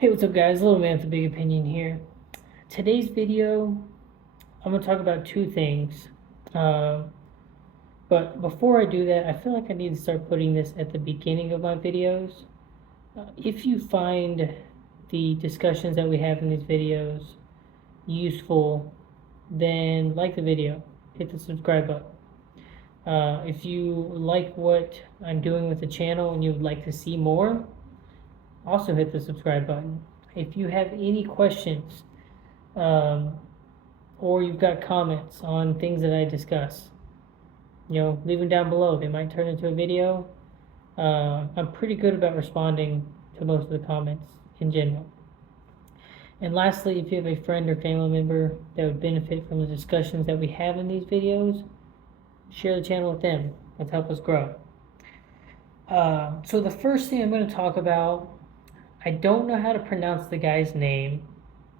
Hey, what's up, guys? Little man with a big opinion here. Today's video, I'm going to talk about two things. Uh, but before I do that, I feel like I need to start putting this at the beginning of my videos. If you find the discussions that we have in these videos useful, then like the video, hit the subscribe button. If you like what I'm doing with the channel and you would like to see more, also hit the subscribe button. If you have any questions, um, or you've got comments on things that I discuss, leave them down below. They might turn into a video. I'm pretty good about responding to most of the comments in general. And lastly, if you have a friend or family member that would benefit from the discussions that we have in these videos, share the channel with them. Let's help us grow. So the first thing I'm going to talk about, I don't know how to pronounce the guy's name.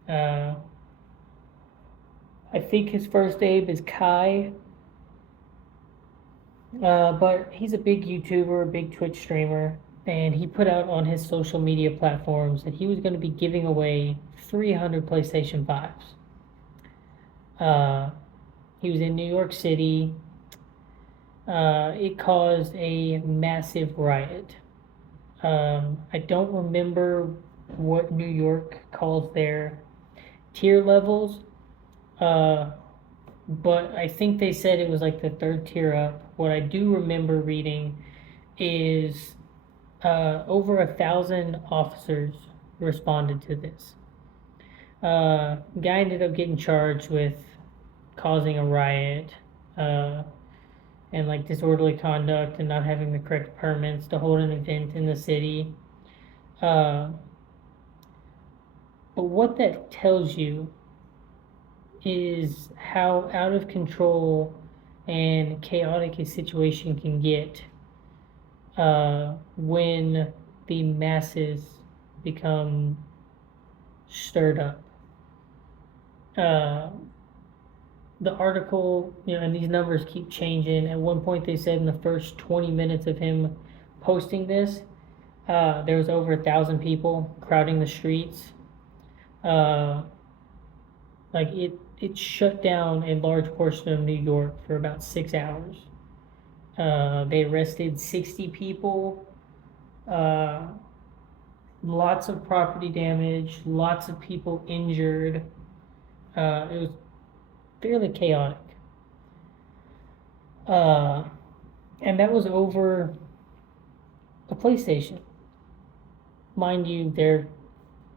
Uh, I think his first name is Kai. But he's a big YouTuber, a big Twitch streamer, and he put out on his social media platforms that he was going to be giving away 300 PlayStation 5s. Uh, he was in New York City. It caused a massive riot. I don't remember what New York calls their tier levels, uh, but I think they said it was like the third tier up. What I do remember reading is over 1,000 officers responded to this. Guy ended up getting charged with causing a riot, uh, and like disorderly conduct and not having the correct permits to hold an event in the city. Uh, but what that tells you is how out of control and chaotic a situation can get when the masses become stirred up. Uh, the article, and these numbers keep changing. At one point, they said in the first 20 minutes of him posting this, there was over 1,000 people crowding the streets. Uh, like it shut down a large portion of New York for about 6 hours. They arrested 60 people. Uh, Lots of property damage, lots of people injured. It was fairly chaotic. Uh, and that was over a PlayStation. Mind you, they're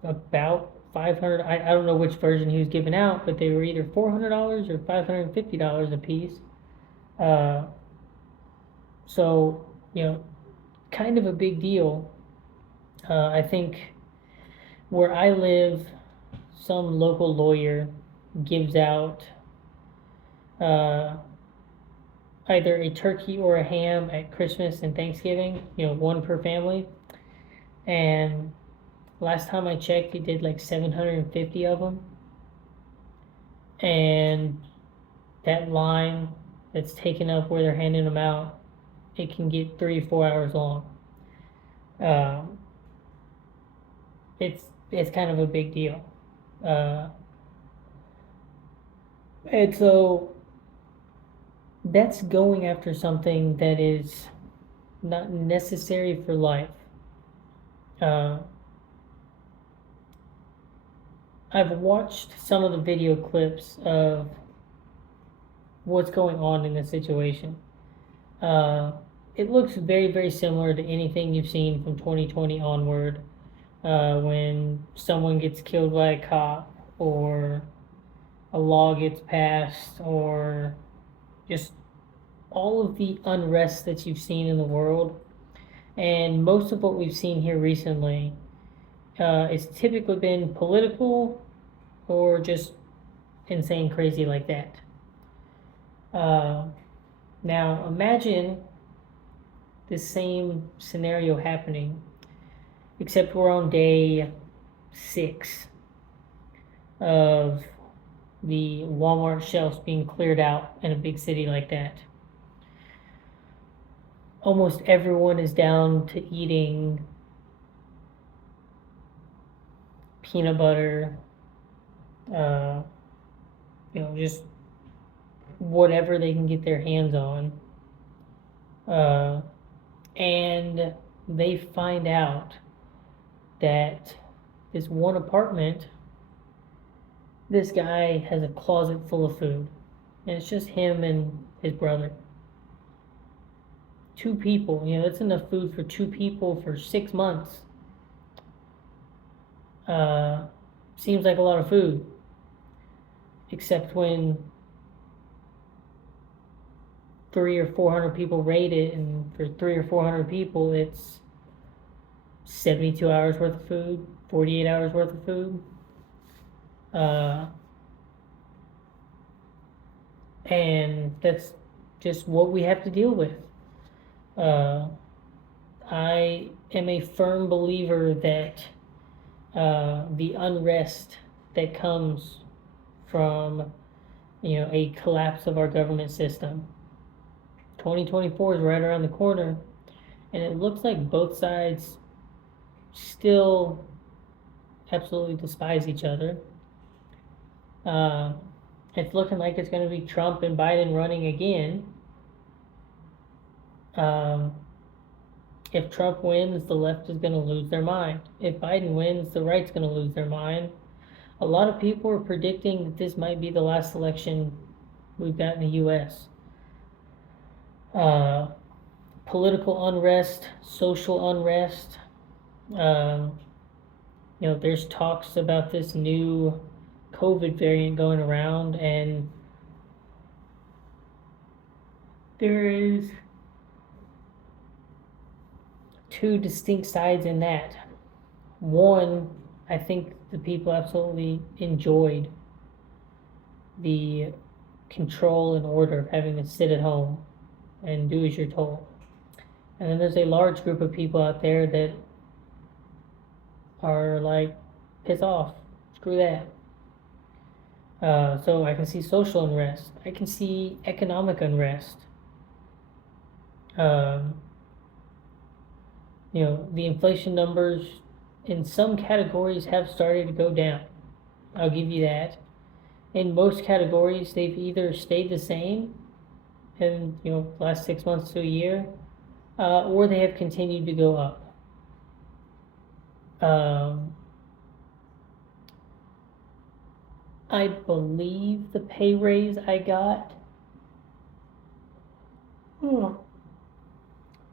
about 500. I don't know which version he was giving out, but they were either $400 or $550 a piece. Uh, so, kind of a big deal. I think where I live, some local lawyer gives out uh, either a turkey or a ham at Christmas and Thanksgiving, one per family. And last time I checked, he did like 750 of them. And that line that's taken up where they're handing them out, it can get 3 or 4 hours long. Um, it's kind of a big deal. Uh, and so that's going after something that is not necessary for life. Uh, I've watched some of the video clips of what's going on in this situation. Uh, it looks very, very similar to anything you've seen from 2020 onward, when someone gets killed by a cop, or a law gets passed, or just all of the unrest that you've seen in the world. And most of what we've seen here recently, it's typically been political or just insane crazy like that. Uh, Now imagine the same scenario happening, except we're on day 6 of the Walmart shelves being cleared out in a big city like that. Almost everyone is down to eating peanut butter, uh, just whatever they can get their hands on. Uh, and they find out that this one apartment, this guy has a closet full of food. And it's just him and his brother. Two people, that's enough food for two people for 6 months. Uh, Seems like a lot of food. Except when 300 or 400 people raid it, and for 300 or 400 people, it's 72 hours worth of food, 48 hours worth of food. And that's just what we have to deal with. I am a firm believer that the unrest that comes from a collapse of our government system. 2024 is right around the corner, and it looks like both sides still absolutely despise each other. It's looking like it's going to be Trump and Biden running again. If Trump wins, the left is going to lose their mind. If Biden wins, the right's going to lose their mind. A lot of people are predicting that this might be the last election we've got in the U.S. Political unrest, social unrest. There's talks about this new COVID variant going around, and there is two distinct sides in that. One, I think the people absolutely enjoyed the control and order of having to sit at home and do as you're told. And then there's a large group of people out there that are like, piss off, screw that. So I can see social unrest. I can see economic unrest. The inflation numbers in some categories have started to go down. I'll give you that. In most categories, they've either stayed the same in the last 6 months to a year, or they have continued to go up. I believe the pay raise I got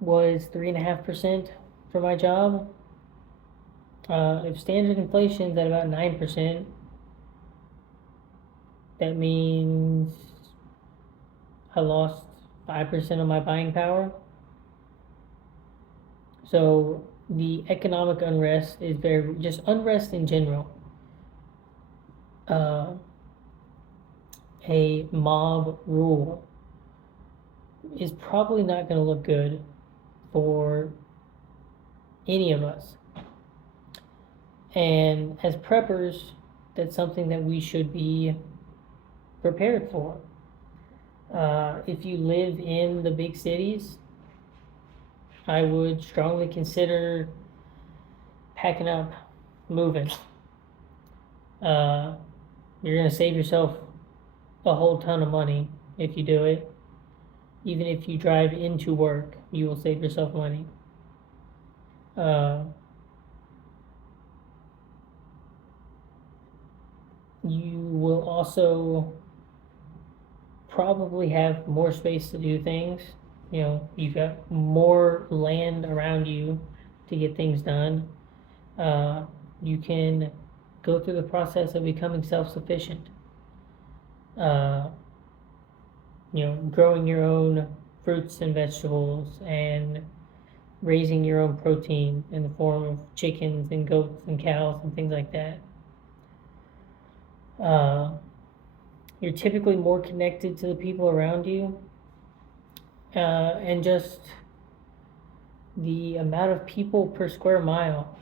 was 3.5% for my job. If standard inflation is at about 9%, that means I lost 5% of my buying power. So the economic unrest is just unrest in general. A mob rule is probably not going to look good for any of us. And as preppers, that's something that we should be prepared for. If you live in the big cities, I would strongly consider packing up, moving. You're going to save yourself a whole ton of money if you do it. Even if you drive into work, you will save yourself money. You will also probably have more space to do things. You've got more land around you to get things done. You can go through the process of becoming self-sufficient. Growing your own fruits and vegetables and raising your own protein in the form of chickens and goats and cows and things like that. You're typically more connected to the people around you, and just the amount of people per square mile.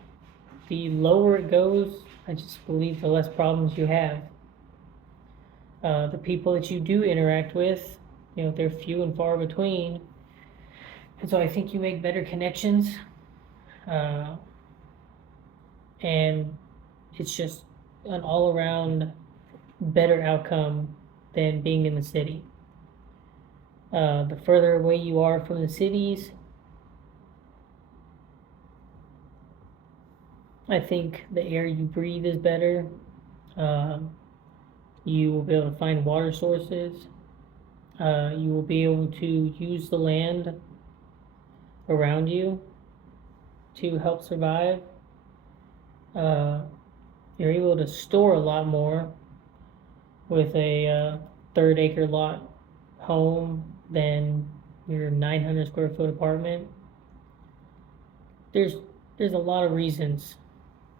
The lower it goes, I just believe the less problems you have. The people that you do interact with, they're few and far between. And so I think you make better connections. And it's just an all-around better outcome than being in the city. The further away you are from the cities, I think the air you breathe is better. Um, you will be able to find water sources. You will be able to use the land around you to help survive. Uh, you're able to store a lot more with a third acre lot home than your 900 square foot apartment. There's there's a lot of reasons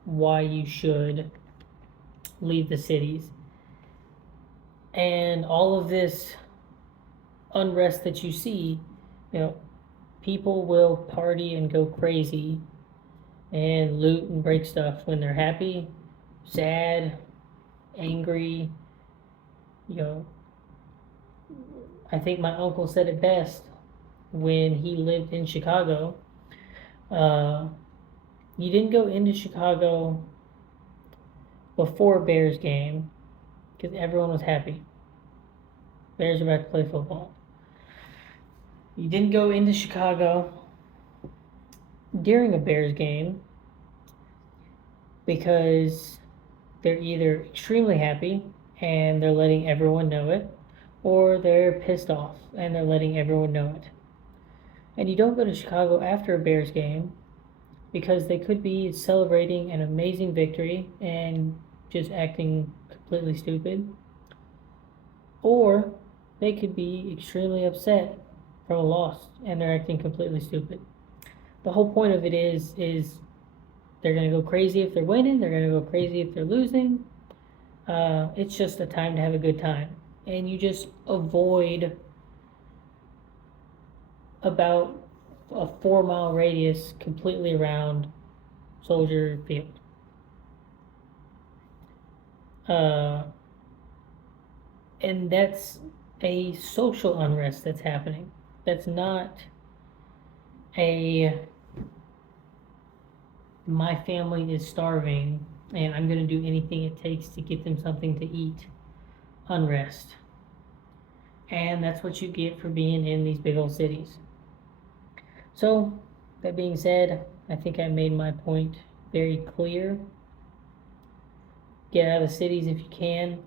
why you should leave the cities. And all of this unrest that you see, you know, people will party and go crazy and loot and break stuff when they're happy, sad, angry. You know, I think my uncle said it best when he lived in Chicago. Uh, you didn't go into Chicago before Bears game because everyone was happy. Bears are about to play football. You didn't go into Chicago during a Bears game because they're either extremely happy and they're letting everyone know it, or they're pissed off and they're letting everyone know it. And you don't go to Chicago after a Bears game because they could be celebrating an amazing victory and just acting completely stupid, or they could be extremely upset from a loss and they're acting completely stupid. The whole point of it is they're gonna go crazy if they're winning, they're gonna go crazy if they're losing. It's just a time to have a good time, and you just avoid about a 4 mile radius completely around Soldier Field. And that's a social unrest that's happening. That's not a my family is starving and I'm going to do anything it takes to get them something to eat unrest. And that's what you get for being in these big old cities. So, that being said, I think I made my point very clear. Get out of the cities if you can.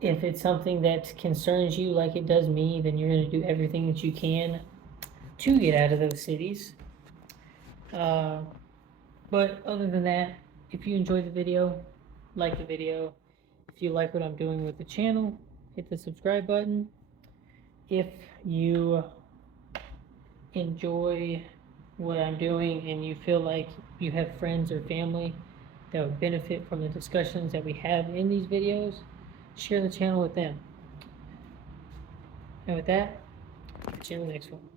If it's something that concerns you like it does me, then you're going to do everything that you can to get out of those cities. But other than that, if you enjoyed the video, like the video. If you like what I'm doing with the channel, hit the subscribe button. If you enjoy what I'm doing and you feel like you have friends or family that would benefit from the discussions that we have in these videos, share the channel with them. And with that, catch you in the next one.